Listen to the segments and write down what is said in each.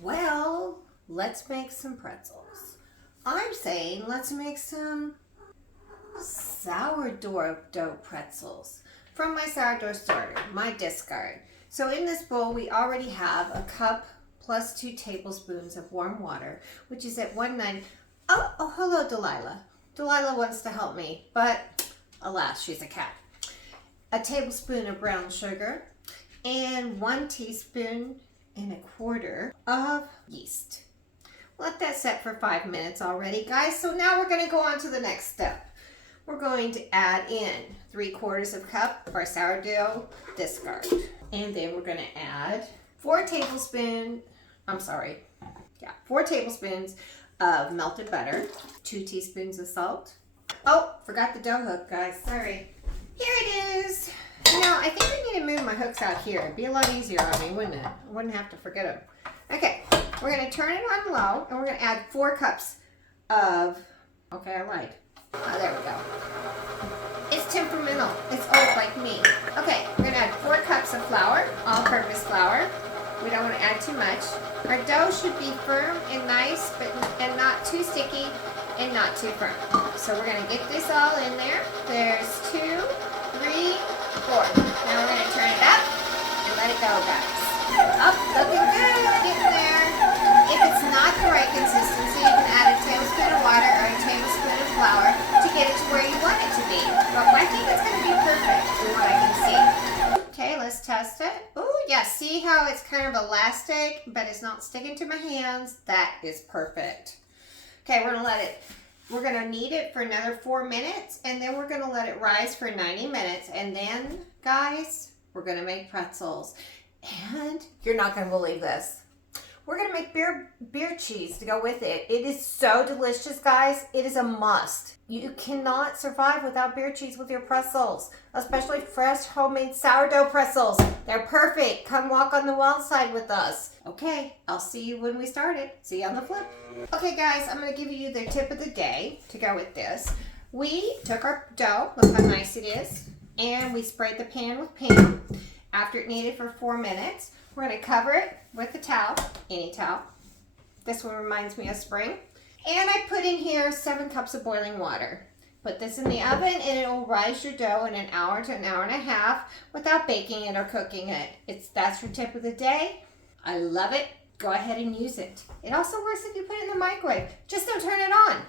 Well, let's make some pretzels. I'm saying let's make some sourdough pretzels from my sourdough starter, my discard. So in this bowl, we already have a cup plus 2 tablespoons of warm water, which is at 190. Oh, hello, Delilah. Delilah wants to help me, but alas, she's a cat. A tablespoon of brown sugar and 1 teaspoon and a quarter of yeast. Let that set for 5 minutes already, guys. So now we're going to go on to the next step. We're going to add in 3/4 cup of our sourdough discard. And then we're going to add 4 tablespoons of melted butter, 2 teaspoons of salt. Oh, forgot the dough hook, guys. Sorry. Here it is. You know, I think I need to move my hooks out here. It'd be a lot easier on me, wouldn't it? I wouldn't have to forget them. Okay, we're going to turn it on low, and we're going to add 4 cups of, okay, I lied. Oh, there we go. It's temperamental. It's old like me. Okay, we're going to add 4 cups of flour, all-purpose flour. We don't want to add too much. Our dough should be firm and nice, and not too sticky and not too firm. So we're going to get this all in there. There's 2, 3, 4. Now we're going to turn it up and let it go, guys. Up, looking good, getting there. If it's not the right consistency, you can add a tablespoon of water or a tablespoon of flour to get it to where you want it to be. But I think it's going to be perfect from what I can see. Okay, let's test it. Oh, yeah, see how it's kind of elastic, but it's not sticking to my hands? That is perfect. Okay, we're going to knead it for another 4 minutes, and then we're going to let it rise for 90 minutes. And then, guys, we're going to make pretzels. And you're not going to believe this. We're going to make beer cheese to go with it. It is so delicious, guys. It is a must. You cannot survive without beer cheese with your pretzels, especially fresh homemade sourdough pretzels. They're perfect. Come walk on the wild side with us. Okay, I'll see you when we start it. See you on the flip. Okay, guys, I'm going to give you the tip of the day to go with this. We took our dough, look how nice it is, and we sprayed the pan with Pam. After it kneaded for 4 minutes, we're going to cover it with a towel, any towel. This one reminds me of spring. And I put in here 7 cups of boiling water. Put this in the oven and it will rise your dough in an hour to an hour and a half without baking it or cooking it. That's your tip of the day. I love it. Go ahead and use it. It also works if you put it in the microwave. Just don't turn it on.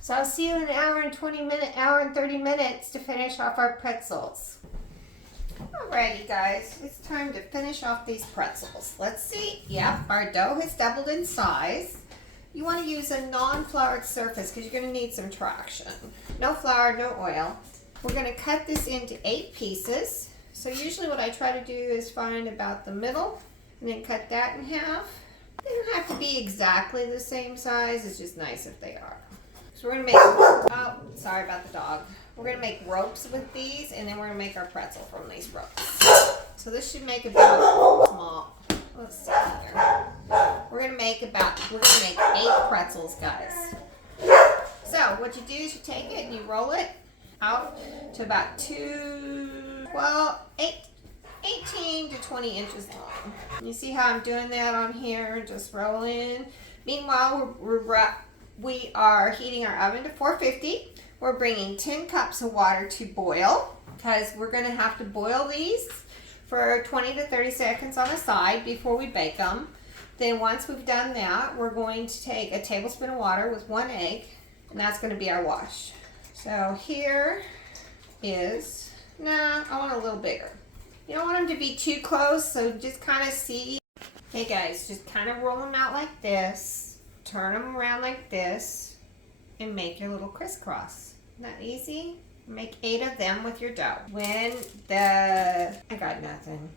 So I'll see you in an hour and 30 minutes to finish off our pretzels. Alrighty, guys, it's time to finish off these pretzels. Let's see. Yep, our dough has doubled in size. You want to use a non-floured surface because you're going to need some traction. No flour, no oil. We're going to cut this into 8 pieces. So usually what I try to do is find about the middle and then cut that in half. They don't have to be exactly the same size. It's just nice if they are. So we're going to make, oh, sorry about the dog. We're going to make ropes with these, and then we're going to make our pretzel from these ropes. So this should make about small. Let's see here. We're going to make 8 pretzels, guys. So what you do is you take it and you roll it out to about 18 to 20 inches long. You see how I'm doing that on here? Just rolling. Meanwhile, we are heating our oven to 450. We're bringing 10 cups of water to boil because we're going to have to boil these for 20 to 30 seconds on the side before we bake them. Then once we've done that, we're going to take a tablespoon of water with 1 egg, and that's going to be our wash. So here is, I want a little bigger. You don't want them to be too close, so just kind of see. Okay, guys, just kind of roll them out like this, turn them around like this, and make your little crisscross. Isn't that easy? Make 8 of them with your dough. I got nothing.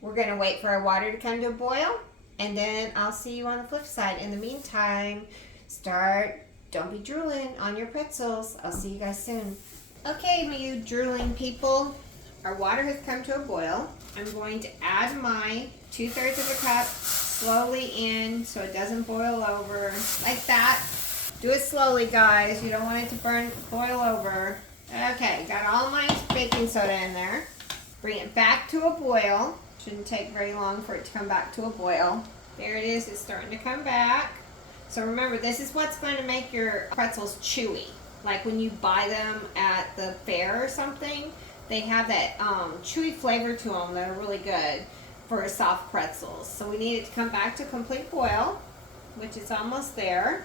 We're going to wait for our water to come to a boil, and then I'll see you on the flip side. In the meantime, don't be drooling on your pretzels. I'll see you guys soon. Okay, you drooling people. Our water has come to a boil. I'm going to add my 2/3 of a cup slowly in so it doesn't boil over like that. Do it slowly, guys. You don't want it to boil over. Okay, got all my baking soda in there. Bring it back to a boil. Shouldn't take very long for it to come back to a boil. There it is, it's starting to come back. So remember, this is what's going to make your pretzels chewy. Like when you buy them at the fair or something, they have that chewy flavor to them that are really good for soft pretzels. So we need it to come back to complete boil, which is almost there.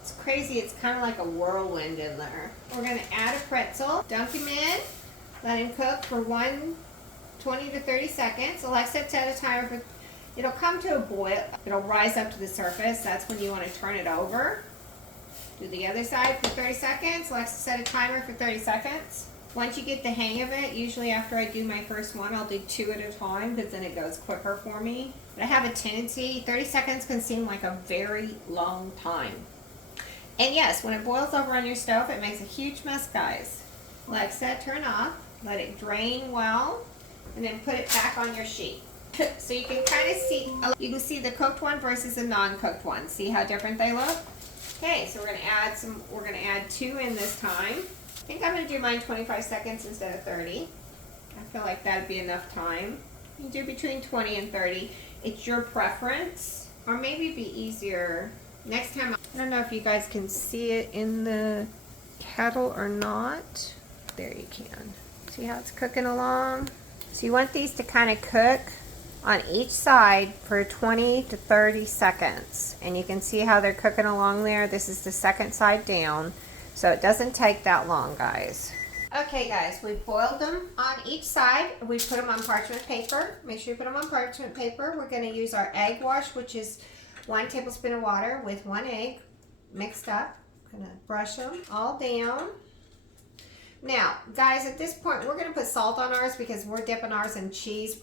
It's crazy, it's kind of like a whirlwind in there. We're going to add a pretzel, dunk him in, let him cook for 20 to 30 seconds. Alexa, set a timer for, it'll come to a boil, it'll rise up to the surface. That's when you want to turn it over. Do the other side for 30 seconds. Alexa, set a timer for 30 seconds. Once you get the hang of it, usually after I do my first one, I'll do 2 at a time because then it goes quicker for me. But I have a tendency, 30 seconds can seem like a very long time. And yes, when it boils over on your stove, it makes a huge mess, guys. Alexa, turn off, let it drain well, and then put it back on your sheet. So you can kind of see, you can see the cooked one versus the non-cooked one. See how different they look? Okay, so we're gonna add 2 in this time. I think I'm gonna do mine 25 seconds instead of 30. I feel like that'd be enough time. You do between 20 and 30. It's your preference. Or maybe it'd be easier next time. I don't know if you guys can see it in the kettle or not. There you can. See how it's cooking along? So you want these to kind of cook on each side for 20 to 30 seconds. And you can see how they're cooking along there. This is the second side down. So it doesn't take that long, guys. Okay, guys, we've boiled them on each side. We put them on parchment paper. Make sure you put them on parchment paper. We're going to use our egg wash, which is 1 tablespoon of water with 1 egg mixed up. I'm going to brush them all down. Now, guys, at this point, we're going to put salt on ours because we're dipping ours in cheese,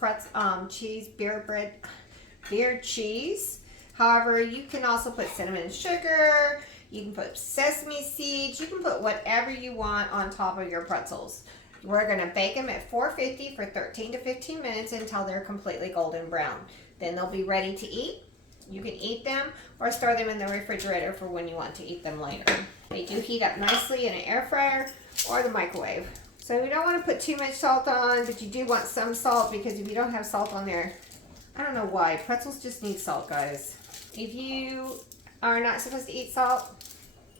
beer cheese. However, you can also put cinnamon and sugar. You can put sesame seeds. You can put whatever you want on top of your pretzels. We're going to bake them at 450 for 13 to 15 minutes until they're completely golden brown. Then they'll be ready to eat. You can eat them or store them in the refrigerator for when you want to eat them later. They do heat up nicely in an air fryer or the microwave. So we don't want to put too much salt on, but you do want some salt because if you don't have salt on there, I don't know why, pretzels just need salt, guys. If you are not supposed to eat salt,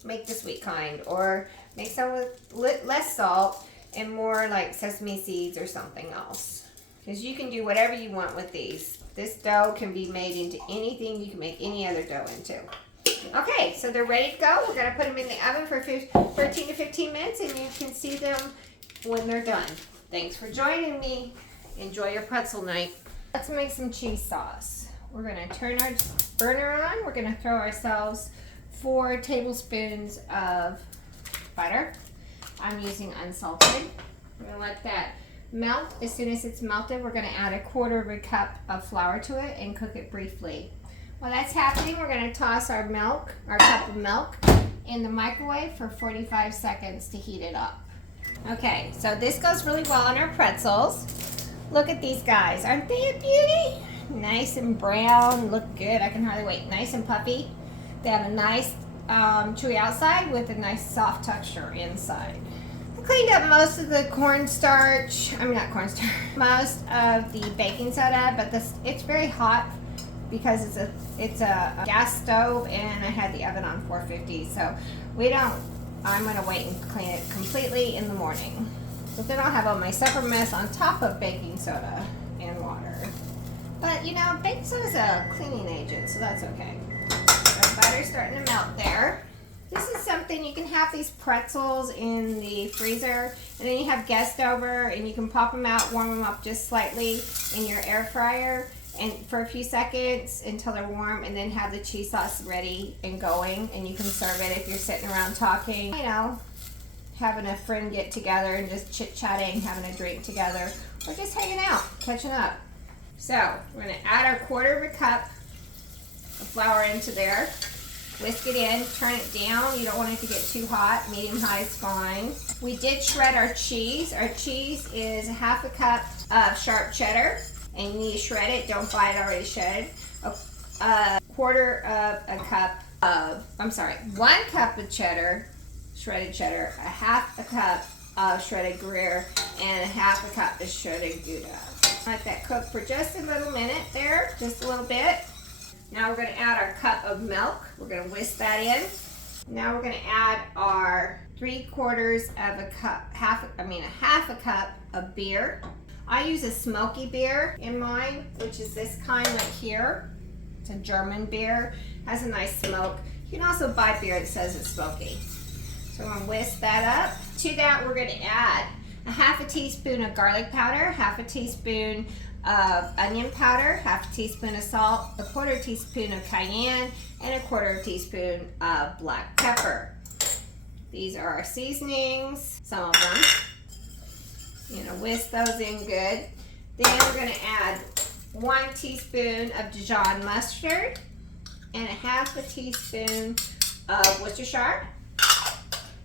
make the sweet kind, or make some with less salt and more like sesame seeds or something else. Because you can do whatever you want with these. This dough can be made into anything you can make any other dough into. Okay, so they're ready to go. We're going to put them in the oven for 13 to 15 minutes, and you can see them when they're done. Thanks for joining me. Enjoy your pretzel night. Let's make some cheese sauce. We're going to turn our burner on. We're going to throw ourselves 4 tablespoons of butter. I'm using unsalted. We're going to let that melt. As soon as it's melted, we're going to add 1/4 cup of flour to it and cook it briefly. While that's happening, we're going to toss our cup of milk, in the microwave for 45 seconds to heat it up. Okay, so this goes really well on our pretzels. Look at these guys. Aren't they a beauty? Nice and brown, look good. I can hardly wait. Nice and puffy. They have a nice chewy outside with a nice soft texture inside. I cleaned up most of the cornstarch. Not cornstarch. Most of the baking soda, but it's very hot because it's a gas stove and I had the oven on 450. So I'm gonna wait and clean it completely in the morning. But then I'll have all my supper mess on top of baking soda and water. But you know, baking soda is a cleaning agent, so that's okay. The butter's starting to melt there. This is something, you can have these pretzels in the freezer, and then you have guests over, and you can pop them out, warm them up just slightly in your air fryer, and for a few seconds until they're warm, and then have the cheese sauce ready and going, and you can serve it if you're sitting around talking, you know, having a friend get together and just chit-chatting, having a drink together, or just hanging out, catching up. So we're going to add our 1/4 cup of flour into there. Whisk it in, turn it down. You don't want it to get too hot. Medium-high is fine. We did shred our cheese. Our cheese is 1/2 cup of sharp cheddar, and you need to shred it. Don't buy it already shredded. 1 cup of cheddar, shredded cheddar, 1/2 cup of shredded Gruyere, and 1/2 cup of shredded Gouda. Let that cook for just a little minute there, just a little bit. Now we're going to add our cup of milk. We're going to whisk that in. Now we're going to add our 3/4 of a cup, half a cup of beer. I use a smoky beer in mine, which is this kind right here. It's a German beer, has a nice smoke. You can also buy beer that says it's smoky. So I'm going to whisk that up. To that we're going to add a 1/2 teaspoon of garlic powder, 1/2 teaspoon of onion powder, 1/2 teaspoon of salt, 1/4 teaspoon of cayenne, and 1/4 teaspoon of black pepper. These are our seasonings, some of them. You're going to whisk those in good. Then we're going to add 1 teaspoon of Dijon mustard and a 1/2 teaspoon of Worcestershire.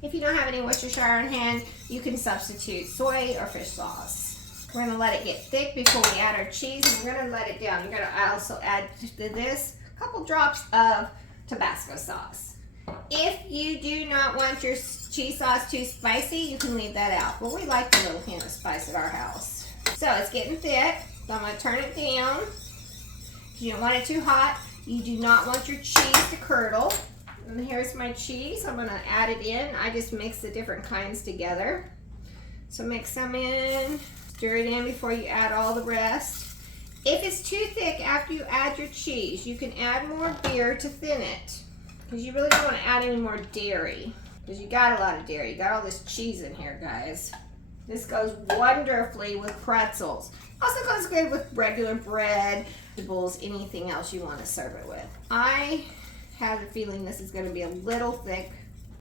If you don't have any Worcestershire on hand, you can substitute soy or fish sauce. We're going to let it get thick before we add our cheese, and we're going to let it down. You're going to also add to this a couple drops of Tabasco sauce. If you do not want your cheese sauce too spicy, you can leave that out. But we like a little hint of spice at our house. So it's getting thick, so I'm going to turn it down. You don't want it too hot. You do not want your cheese to curdle. And here's my cheese. I'm going to add it in. I just mix the different kinds together. So mix them in, stir it in before you add all the rest. If it's too thick after you add your cheese, you can add more beer to thin it. Because you really don't want to add any more dairy. Because you got a lot of dairy. You got all this cheese in here, guys. This goes wonderfully with pretzels. Also goes good with regular bread, vegetables, anything else you want to serve it with. I have a feeling this is going to be a little thick,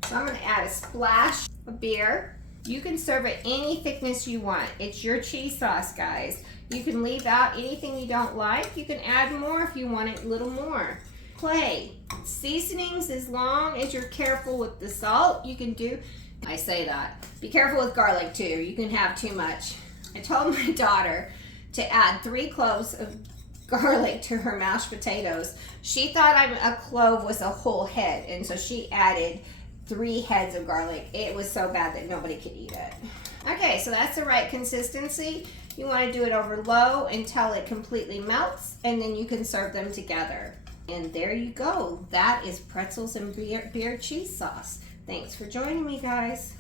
so I'm going to add a splash of beer. You can serve it any thickness you want. It's your cheese sauce, guys. You can leave out anything you don't like. You can add more if you want it a little more. Play. Seasonings, as long as you're careful with the salt, you can do, I say that. Be careful with garlic too. You can have too much. I told my daughter to add 3 cloves of garlic to her mashed potatoes. She thought a clove was a whole head, and so she added 3 heads of garlic. It was so bad that nobody could eat it. Okay, so that's the right consistency. You want to do it over low until it completely melts, and then you can serve them together. And there you go. That is pretzels and beer cheese sauce. Thanks for joining me, guys.